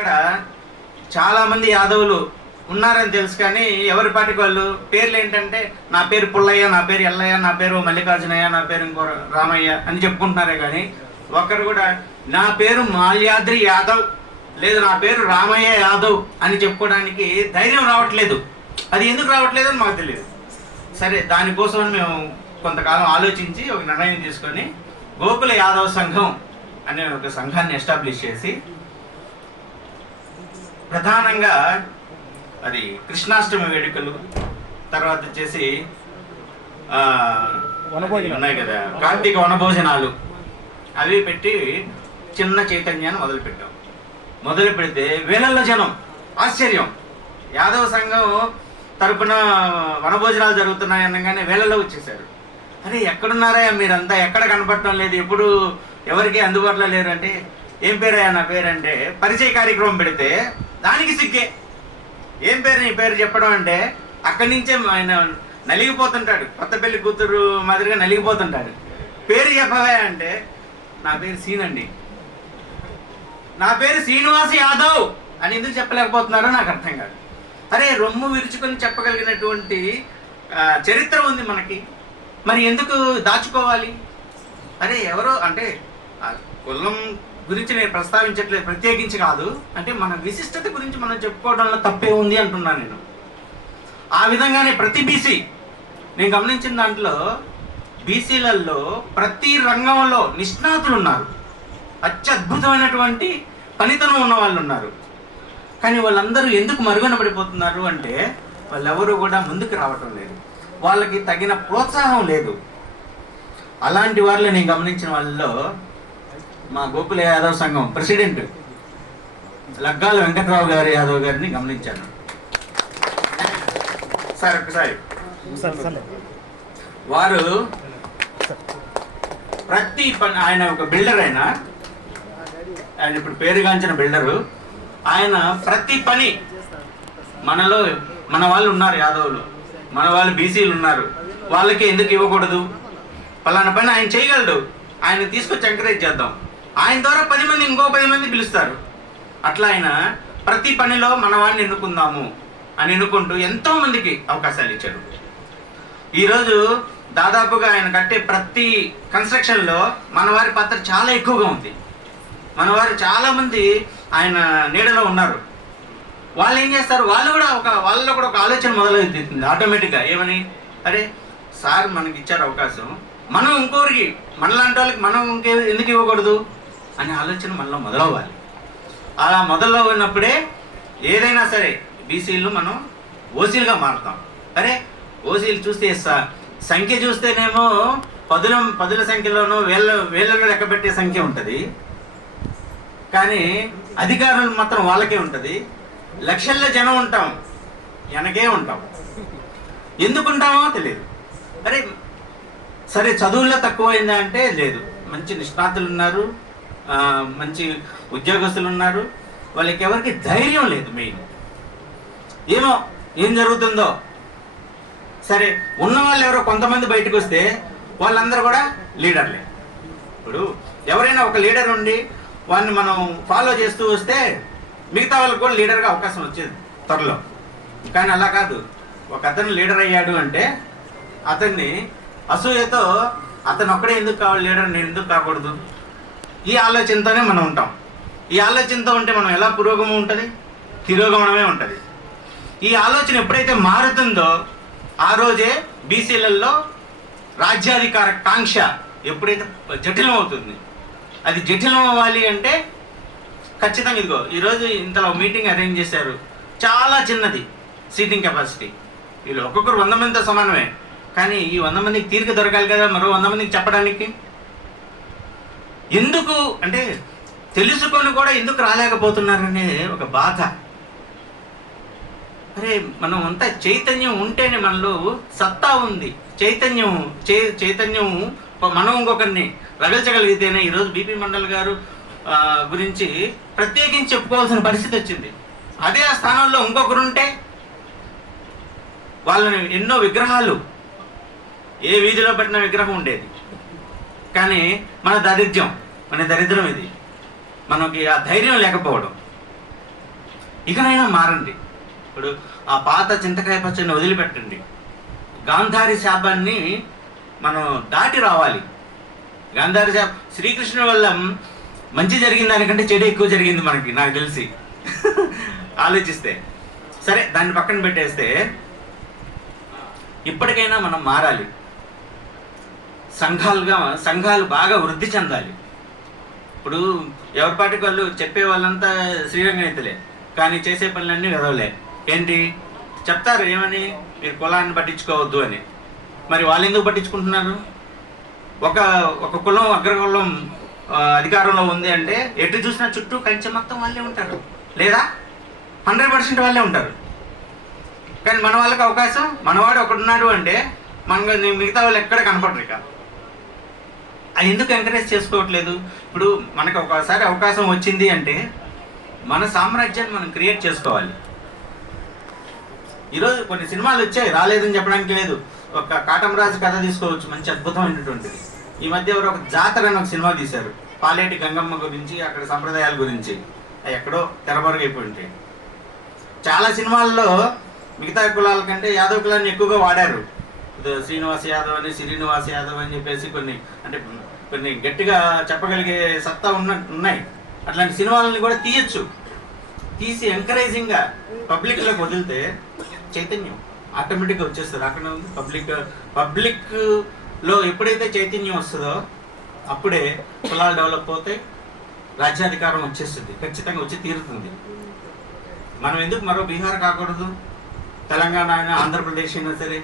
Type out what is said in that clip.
అక్కడ చాలామంది యాదవులు ఉన్నారని తెలుసు, కానీ ఎవరి పాటికి వాళ్ళు పేర్లు ఏంటంటే నా పేరు పుల్లయ్య, నా పేరు ఎల్లయ్య, నా పేరు మల్లికార్జునయ్య, నా పేరు ఇంకో రామయ్య అని చెప్పుకుంటున్నారే కానీ ఒక్కరు కూడా నా పేరు మాల్యాద్రి యాదవ్ లేదు నా పేరు రామయ్య యాదవ్ అని చెప్పుకోవడానికి ధైర్యం రావట్లేదు. అది ఎందుకు రావట్లేదు అని మాకు తెలియదు. సరే, దానికోసం మేము కొంతకాలం ఆలోచించి ఒక నిర్ణయం తీసుకొని గోకుల యాదవ సంఘం అనే ఒక సంఘాన్ని ఎస్టాబ్లిష్ చేసి ప్రధానంగా అది కృష్ణాష్టమి వేడుకలు, తర్వాత వచ్చేసి ఉన్నాయి కదా కార్తీక వనభోజనాలు, అవి పెట్టి చిన్న చైతన్యాన్ని మొదలు పెడితే వేలల్లో జనం ఆశ్చర్యం. యాదవ సంఘం తరపున వనభోజనాలు జరుగుతున్నాయి అనగానే వేలల్లో వచ్చేసారు. అరే ఎక్కడున్నారా మీరంతా, ఎక్కడ కనపడటం లేదు, ఎప్పుడు ఎవరికి అందుబాటులో లేరు అంటే ఏం పేరయ్యా నా పేరు అంటే పరిచయ కార్యక్రమం పెడితే దానికి సిగ్గే. ఏం పేరు నీ పేరు చెప్పడం అంటే అక్కడి నుంచే ఆయన నలిగిపోతుంటాడు, కొత్త పెళ్లి కూతురు మాదిరిగా నలిగిపోతుంటాడు. పేరు చెప్పవే అంటే నా పేరు సీనండి, నా పేరు శ్రీనివాస్ యాదవ్ అని ఎందుకు చెప్పలేకపోతున్నారో నాకు అర్థం కాదు. అరే రొమ్ము విరుచుకొని చెప్పగలిగినటువంటి చరిత్ర ఉంది మనకి, మరి ఎందుకు దాచుకోవాలి? అరే ఎవరో అంటే కులం గురించి నేను ప్రస్తావించట్లేదు, ప్రత్యేకించి కాదు, అంటే మన విశిష్టత గురించి మనం చెప్పుకోవడంలో తప్పే ఉంది అంటున్నాను నేను. ఆ విధంగానే ప్రతి బీసీ నేను గమనించిన దాంట్లో బీసీలలో ప్రతి రంగంలో నిష్ణాతులు ఉన్నారు, అత్యద్భుతమైనటువంటి పనితనం ఉన్న వాళ్ళు ఉన్నారు. కానీ వాళ్ళందరూ ఎందుకు మరుగున పడిపోతున్నారు అంటే వాళ్ళెవరూ కూడా ముందుకు రావటం లేదు, వాళ్ళకి తగిన ప్రోత్సాహం లేదు. అలాంటి వాళ్ళు నేను గమనించిన వాళ్ళలో మా గోకుల యాదవ్ సంఘం ప్రెసిడెంట్ లగ్గాల వెంకట్రావు గారి యాదవ్ గారిని గమనించాను. సార్ ఒకసారి వారు ప్రతి పని, ఆయన ఒక బిల్డర్, ఆయన ఇప్పుడు పేరుగాంచిన బిల్డరు, ఆయన ప్రతి పని మనలో మన వాళ్ళు ఉన్నారు, యాదవులు మన వాళ్ళు బీసీలు ఉన్నారు, వాళ్ళకి ఎందుకు ఇవ్వకూడదు, పలానా పని ఆయన చేయగలడు, ఆయన తీసుకొచ్చి ఎంకరేజ్ చేద్దాం, ఆయన ద్వారా 10 మంది ఇంకో 10 మంది పిలుస్తారు. అట్లా ఆయన ప్రతి పనిలో మన వాడిని ఎన్నుకుందాము అని ఎన్నుకుంటూ ఎంతో మందికి అవకాశాలు ఇచ్చారు. ఈరోజు దాదాపుగా ఆయన కట్టే ప్రతి కన్స్ట్రక్షన్లో మన వారి పాత్ర చాలా ఎక్కువగా ఉంది. మన వారు చాలామంది ఆయన నీడలో ఉన్నారు. వాళ్ళు ఏం చేస్తారు, వాళ్ళలో కూడా ఒక ఆలోచన మొదలవుతుంది ఆటోమేటిక్గా. ఏమని, అరే సార్ మనకి ఇచ్చారు అవకాశం, మనం ఇంకోరికి మనలాంటి వాళ్ళకి మనం ఎందుకు ఇవ్వకూడదు అనే ఆలోచన మనలో మొదలవ్వాలి. అలా మొదలవున్నప్పుడే ఏదైనా సరే బీసీలు మనం ఓసీలుగా మారుతాం. అరే ఓసీలు చూస్తే సంఖ్య చూస్తేనేమో పదుల సంఖ్యలోనూ వేళ్ళలో లెక్క పెట్టే సంఖ్య ఉంటుంది, కానీ అధికారులు మాత్రం వాళ్ళకే ఉంటుంది. లక్షల్లో జనం ఉంటాం, వెనకే ఉంటాం. ఎందుకుంటామో తెలియదు. అరే సరే చదువుల్లో తక్కువైందా అంటే లేదు, మంచి నిష్ణాతులు ఉన్నారు, మంచి ఉద్యోగస్తులు ఉన్నారు, వాళ్ళకి ఎవరికి ధైర్యం లేదు. మెయిన్ ఏం జరుగుతుందో సరే, ఉన్న వాళ్ళు ఎవరో కొంతమంది బయటకు వస్తే వాళ్ళందరూ కూడా లీడర్లే. ఇప్పుడు ఎవరైనా ఒక లీడర్ ఉండి వాడిని మనం ఫాలో చేస్తూ వస్తే మిగతా వాళ్ళకి కూడా లీడర్గా అవకాశం వచ్చేది త్వరలో. కానీ అలా కాదు, ఒక అతను లీడర్ అయ్యాడు అంటే అతన్ని అసూయతో అతను ఒక్కడే ఎందుకు కావాలి లీడర్, నేను ఎందుకు కాకూడదు, ఈ ఆలోచనతోనే మనం ఉంటాం. ఈ ఆలోచనతో ఉంటే మనం ఎలా పురోగమనం ఉంటుంది, తిరోగమనమే ఉంటుంది. ఈ ఆలోచన ఎప్పుడైతే మారుతుందో ఆ రోజే బీసీలలో రాజ్యాధికార కాంక్ష ఎప్పుడైతే జటిలం అవుతుంది. అది జటిలం అవ్వాలి అంటే ఖచ్చితంగా ఇదిగో ఈరోజు ఇంతలో మీటింగ్ అరేంజ్ చేశారు, చాలా చిన్నది సీటింగ్ కెపాసిటీ, వీళ్ళు ఒక్కొక్కరు 100 మందితో సమానమే, కానీ ఈ 100 మందికి తీరిక దొరకాలి కదా మరో 100 మందికి చెప్పడానికి. ఎందుకు అంటే తెలుసుకొని కూడా ఎందుకు రాలేకపోతున్నారనే ఒక బాధ. అరే మనం అంతా చైతన్యం ఉంటేనే మనలో సత్తా ఉంది, చైతన్యం మనం ఇంకొకరిని రగల్చగలిగితేనే. ఈరోజు బీపీ మండల్ గారు గురించి ప్రత్యేకించి చెప్పుకోవాల్సిన పరిస్థితి వచ్చింది. అదే ఆ స్థానంలో ఇంకొకరు ఉంటే వాళ్ళని ఎన్నో విగ్రహాలు, ఏ వీధిలో పెట్టిన విగ్రహం ఉండేది. కానీ మన దరిద్రం ఇది, మనకి ఆ ధైర్యం లేకపోవడం. ఇకనైనా మారండి. ఇప్పుడు ఆ పాత చింతకాయ పచ్చడిని వదిలిపెట్టండి. గాంధారి శాపాన్ని మనం దాటి రావాలి. గాంధారి శాపం శ్రీకృష్ణుడి వల్ల మంచి జరిగిన దానికంటే చెడు ఎక్కువ జరిగింది మనకి, నాకు తెలిసి ఆలోచిస్తే. సరే, దాన్ని పక్కన పెట్టేస్తే ఇప్పటికైనా మనం మారాలి. సంఘాలు బాగా వృద్ధి చెందాలి. ఇప్పుడు ఎవరి పాటికి వాళ్ళు చెప్పే వాళ్ళంతా శ్రీరంగనైతులే, కానీ చేసే పనులన్నీ వెదవలే. ఏంటి చెప్తారు? ఏమని? మీరు కులాన్ని పట్టించుకోవద్దు అని. మరి వాళ్ళు ఎందుకు పట్టించుకుంటున్నారు? ఒక కులం, అగ్రకులం అధికారంలో ఉంది అంటే ఎటు చూసినా చుట్టూ కంచె మొత్తం వాళ్ళే ఉంటారు, లేదా 100% వాళ్ళే ఉంటారు. కానీ మన వాళ్ళకి అవకాశం, మనవాడు ఒకడున్నాడు అంటే మిగతా వాళ్ళు ఎక్కడ కనపడరు. ఇక అది ఎందుకు ఎంకరేజ్ చేసుకోవట్లేదు? ఇప్పుడు మనకు ఒకసారి అవకాశం వచ్చింది అంటే మన సామ్రాజ్యాన్ని మనం క్రియేట్ చేసుకోవాలి. ఈరోజు కొన్ని సినిమాలు వచ్చాయి, రాలేదని చెప్పడానికి లేదు. ఒక కాటమరాజు కథ తీసుకోవచ్చు, మంచి అద్భుతమైనటువంటిది. ఈ మధ్య ఎవరు ఒక జాతర అని ఒక సినిమా తీశారు, పాలేటి గంగమ్మ గురించి, అక్కడ సంప్రదాయాల గురించి. అవి ఎక్కడో తెరమరుగైపోయి ఉంటాయి. చాలా సినిమాల్లో మిగతా కులాల కంటే యాదవ్ కులాన్ని ఎక్కువగా వాడారు. శ్రీనివాస్ యాదవ్ అని, శ్రీనివాస్ యాదవ్ అని చెప్పేసి కొన్ని గట్టిగా చెప్పగలిగే సత్తా ఉన్నాయి. అట్లాంటి సినిమాలని కూడా తీసి ఎంకరేజింగ్గా పబ్లిక్లోకి వదిలితే చైతన్యం ఆటోమేటిక్గా వచ్చేస్తుంది. అక్కడ పబ్లిక్లో ఎప్పుడైతే చైతన్యం వస్తుందో అప్పుడే కులాలు డెవలప్ అవుతాయి, రాజ్యాధికారం వచ్చేస్తుంది, ఖచ్చితంగా వచ్చి తీరుతుంది. మనం ఎందుకు మరో బీహార్ కాకూడదు? తెలంగాణ అయినా, ఆంధ్రప్రదేశ్ అయినా సరే